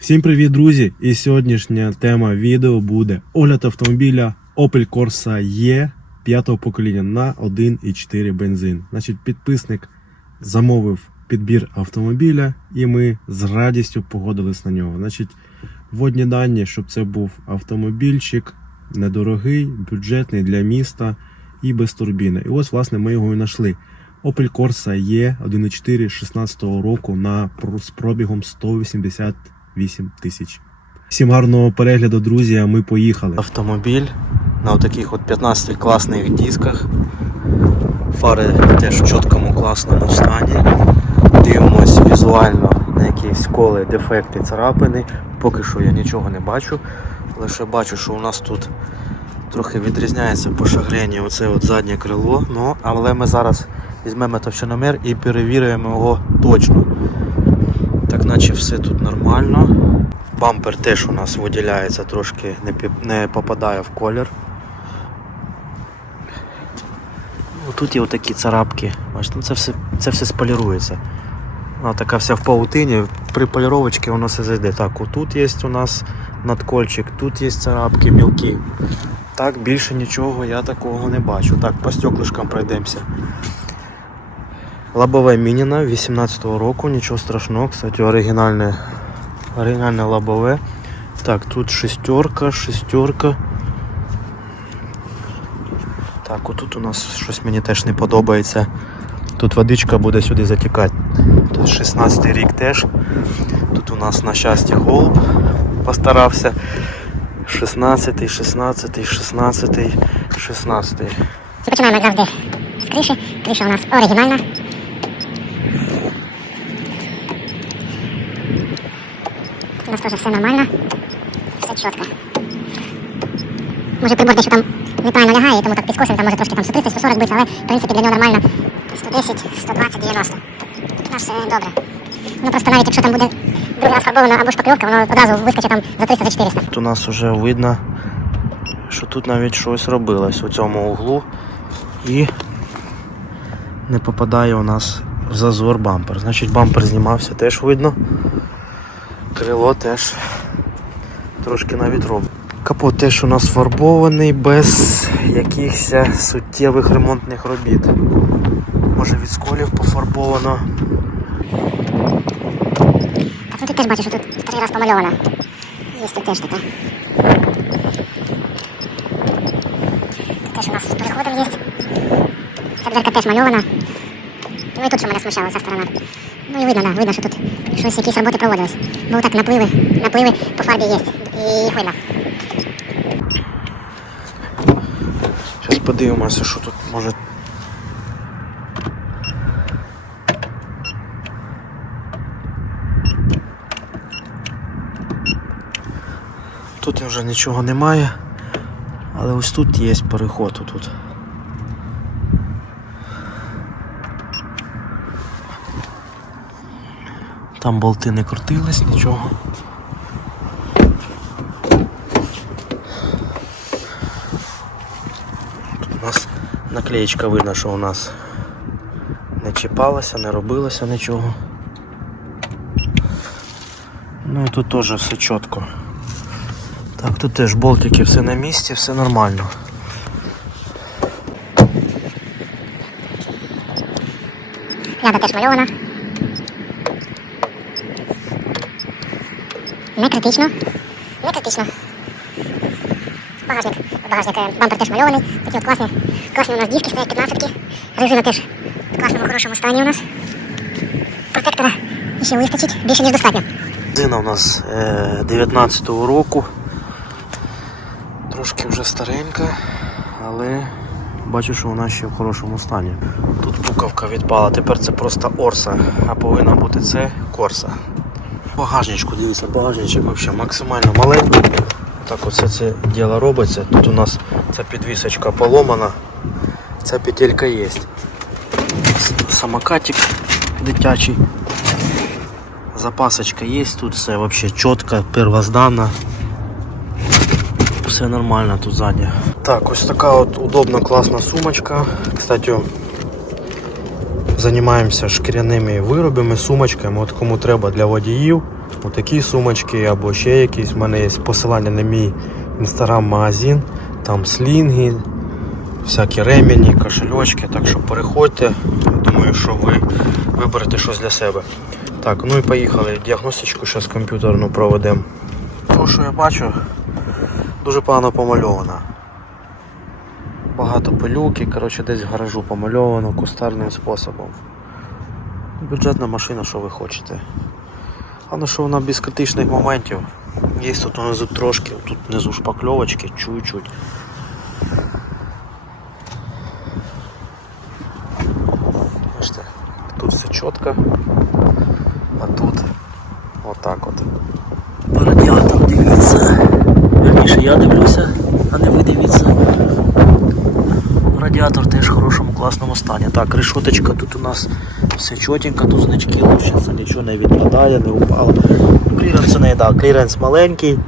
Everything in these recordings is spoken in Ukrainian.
Всім привіт, друзі! І сьогоднішня тема відео буде огляд автомобіля Opel Corsa E 5 покоління на 1,4 бензин. Значить, підписник замовив підбір автомобіля, і ми з радістю погодились на нього. Значить, вводні дані, щоб це був автомобільчик недорогий, бюджетний для міста і без турбіни. І ось, власне, ми його і знайшли. Opel Corsa E 1.4 16 року на з пробігом 188 тисяч. Всім гарного перегляду, друзі. А ми поїхали. Автомобіль на таких от 15 класних дисках. Фари теж в чіткому класному стані. Дивимось візуально на якісь коли, дефекти, царапини. Поки що я нічого не бачу. Лише бачу, що у нас тут трохи відрізняється по шагрені оце от заднє крило. Ну, але ми зараз візьмемо товщиномір і перевіримо його точно. Наче все тут нормально. Бампер теж у нас виділяється, трошки не, не попадає в колір. Тут є отакі царапки. Бачите, ну це все, це все сполірується. Вона така вся в паутині. При поліровочці воно все зайде. Так, отут є у нас надкольчик, тут є царапки мілкі. Так, більше нічого я такого не бачу. Так, по стеклишкам пройдемося. Лобове мініна 18-го року, нічого страшного, кстати, оригінальне, оригінальне лобове. Так, тут шестерка, шестерка. Так, отут у нас щось мені теж не подобається. Тут водичка буде сюди затікати. Тут 16 рік теж. Тут у нас на щастя голуб постарався. 16, 16, 16, 16. І починаємо завжди з криші. Криша у нас оригінальна. У нас теж все нормально. Все чітко. Може прибор дещо там неправильно лягає, тому так підскосимо, там може трошки там 130, 140 биться, але в принципі для нього нормально 110, 120, 90. У нас добре. Ну просто навіть якщо там буде другий раз фарбована або шпакльовка, воно одразу вискочить там за 300, за 400. Тут у нас вже видно, що тут навіть щось робилось у цьому углу і не попадає у нас в зазор бампер. Значить бампер знімався, теж видно. Крило теж трошки навіть робить. Капот теж у нас фарбований без якихось суттєвих ремонтних робіт. Може від сколів пофарбовано. Так, ну ти теж бачиш, що тут три раз помальована. Є тут теж таке. Тут теж у нас переходом є. Ця дверка теж мальована. Ну і тут, що мене смущало, ця сторона. Ну і видно, да, видно, що тут щось, якісь роботи проводились. Бо так напливи, напливи по фарбі є. І їх видно. Зараз подивимося, що тут може. Тут вже нічого немає, але ось тут є переход тут. Там болти не крутились, нічого. Тут У нас наклеєчка видно, що у нас не чіпалося, не робилося нічого. Ну і тут теж все чітко. Так, тут теж болтики все на місці, все нормально. Ляда теж мальована. Не критично. Не критично. Багажник. Багажник, е, бампер теж мальований. Такі от класні, класні у нас дівки стоять 15 Резина теж в класному хорошому стані у нас. Протектора ще вистачить, більше ніж достатньо. Дина у нас е, 19-го року. Трошки вже старенька, але бачу, що вона ще в хорошому стані. Тут буковка відпала, тепер це просто Орса, а повинна бути це Корса. Багажничку, дивіться, багажничок взагалі максимально маленький. Так оце це діло робиться. Тут у нас ця підвісочка поломана, ця петелька є. Самокатик дитячий. Запасочка є, тут все вообще чітко, первозданно. Все нормально тут ззаді. Так, ось така от удобна, класна сумочка. Кстати, займаємося шкіряними виробами, сумочками. От кому треба для водіїв, отакі сумочки або ще якісь. У мене є посилання на мій інстаграм-магазин, там слінги, всякі ремені, кошельочки. Так що переходьте. Думаю, що ви виберете щось для себе. Так, ну і поїхали. Діагностичку зараз комп'ютерну проведемо. То, що я бачу, дуже погано помальована. Багато пилюки, коротше, десь в гаражу помальовано кустарним способом. Бюджетна машина, що ви хочете. Головне, що вона без критичних моментів. Є тут внизу трошки, тут внизу шпакльовочки, чуть-чуть. Бачите, тут все чітко, а тут отак от. Радіатор дивіться. Верніше я дивлюся, а не ви дивіться. Радіатор теж в хорошому класному стані. Так, решоточка тут у нас все чотенько, тут значки лущаться, нічого не відпадає, не упало. Ну, Кліренс неї, да, кліренс маленький,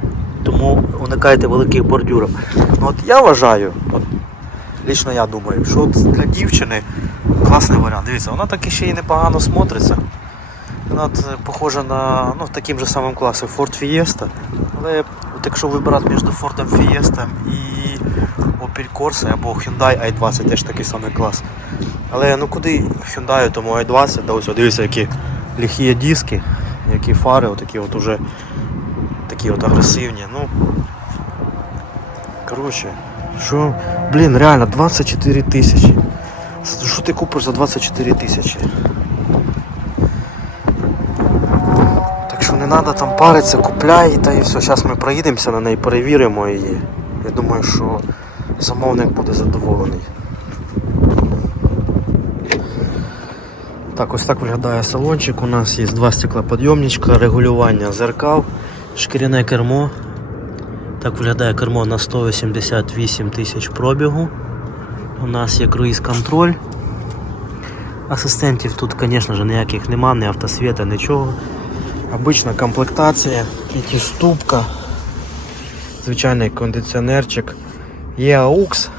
тому уникайте великих бордюрів. Ну, от я вважаю, от, лично я думаю, що от для дівчини класний варіант. Дивіться, вона так і ще й непогано смотриться. Вона от, е, похожа на ну, таким же самим класом Ford Fiesta. Але от якщо вибирати між Ford Fiesta і Opel Corsa або Hyundai i20 теж такий самий клас. Але ну куди Hyundai, тому i20, да ось дивіться, які ліхі диски, які фари, отакі от уже такі от агресивні. Ну, коротше, що, блін, реально 24 тисячі. Що ти купиш за 24 тисячі? Так що не треба там паритися, купляй та і все. Зараз ми проїдемося на неї, перевіримо її. Думаю, що замовник буде задоволений. Так, ось так виглядає салончик. У нас є два стеклоподйомничка, регулювання зеркал, шкіряне кермо. Так виглядає кермо на 188 тисяч пробігу. У нас є круїз-контроль. Асистентів тут, звісно ж, ніяких нема, ні автосвіта, нічого. Обична комплектація, п'ятиступка, звичайний кондиціонерчик. Є AUX,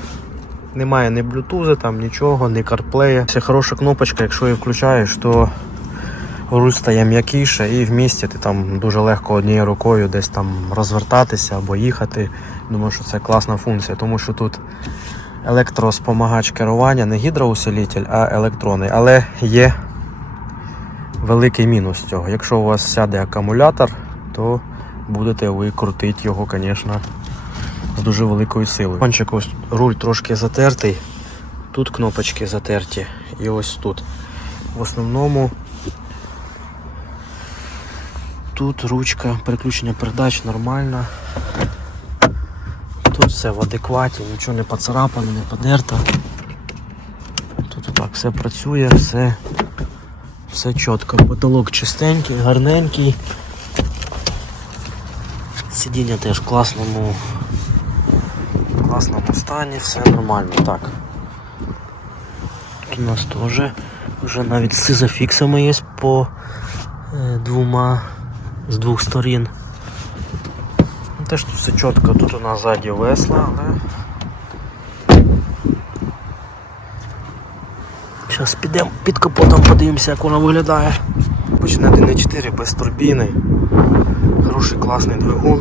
немає ні Bluetooth, там нічого, ні CarPlay. Це хороша кнопочка, якщо її включаєш, то руль стає м'якіше і в місті ти там дуже легко однією рукою десь там розвертатися або їхати. Думаю, що це класна функція, тому що тут електроспомагач керування, не гідроусилитель, а електронний. Але є великий мінус цього. Якщо у вас сяде акумулятор, то будете ви крутити його, звісно, з дуже великою силою. Кончик ось руль трошки затертий, тут кнопочки затерті і ось тут. В основному тут ручка переключення передач нормальна. Тут все в адекваті, нічого не поцарапано, не подерто. Тут так все працює, все все чітко. Потолок чистенький, гарненький. Сидіння теж в класному, класному стані, все нормально. Так. У нас теж вже навіть з ізофіксами є по е, двома з двох сторін. Ну, Теж тут все чітко, тут у нас ззаді весла, але Зараз підемо під капотом, подивимося, як воно виглядає. Обична 1.4 без турбіни. Хороший класний двигун.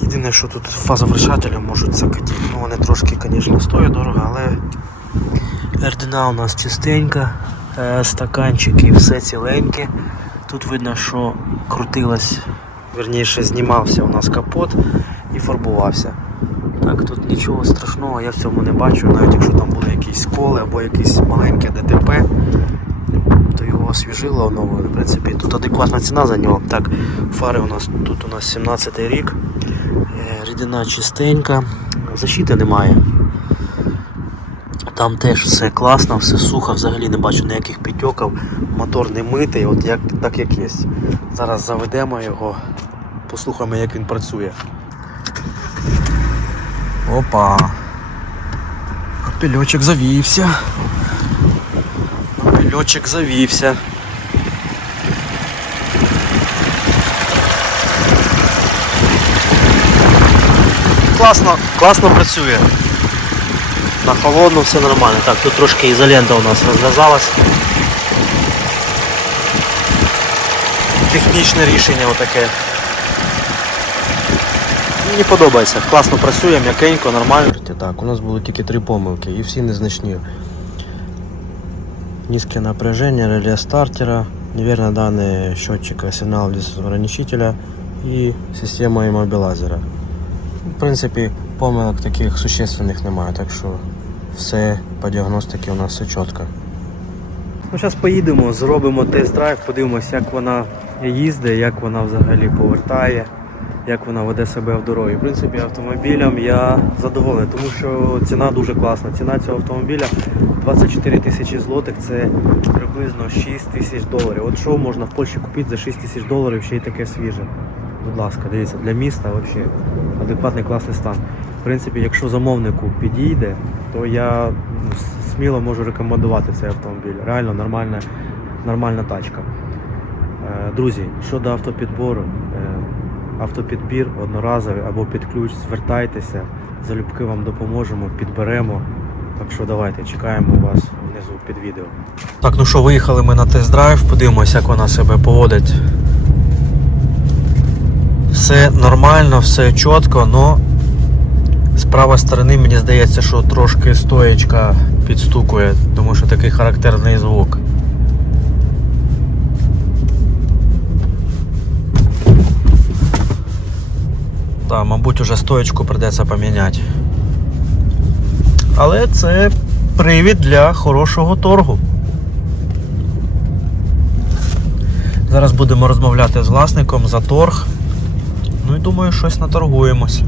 Єдине, що тут фазоврішателі можуть закатити. Ну вони трошки, звісно, стоять дорого, але RDNA у нас чистенька, е, стаканчики все ціленьке. Тут видно, що крутилось, верніше знімався у нас капот і фарбувався. Так, тут нічого страшного я в цьому не бачу, навіть якщо там були якісь сколи або якесь маленьке ДТП, освіжило оновили, в принципі. Тут адекватна ціна за нього. Так, фари у нас тут у нас 17 й рік, е, рідина чистенька, защити немає. Там теж все класно, все сухо, взагалі не бачу ніяких підтьоків, мотор не митий, от як, так як є. Зараз заведемо його, послухаємо як він працює. Опа. Пильочок завівся. Пильочок завівся. Класно, класно працює. На холодну все нормально. Так, тут трошки ізолента у нас розв'язалась. технічне рішення отаке. Мені подобається. Класно працює, м'якенько, нормально. Так, у нас були тільки три помилки і всі незначні. Низкое напряжение реле стартера, неверно данные счетчика сигнал ограничителя и система иммобилайзера. В принципі, помилок таких существенних немає, так що все по діагностиці у нас все чітко. Ну, зараз поїдемо, зробимо тест-драйв, подивимося, як вона їздить, як вона взагалі повертає, як вона веде себе в дорозі. В принципі, автомобілем я задоволений, тому що ціна дуже класна. Ціна цього автомобіля 24 тисячі злотих, це приблизно 6 тисяч доларів. От що можна в Польщі купити за 6 тисяч доларів, ще й таке свіже. Будь ласка, дивіться, для міста взагалі адекватний класний стан. В принципі, якщо замовнику підійде, то я ну, сміло можу рекомендувати цей автомобіль. Реально нормальна, нормальна тачка. Е, Друзі, щодо автопідбору, автопідбір одноразовий або під ключ, звертайтеся, залюбки вам допоможемо, підберемо. Так що давайте, чекаємо вас внизу під відео. Так, ну що, виїхали ми на тест-драйв, подивимося, як вона себе поводить. Все нормально, все чітко, но з правої сторони мені здається, що трошки стоєчка підстукує, тому що такий характерний звук. Так, мабуть, уже стоєчку придеться поміняти. Але це привід для хорошого торгу. Зараз будемо розмовляти з власником за торг. Ну і думаю, щось наторгуємось.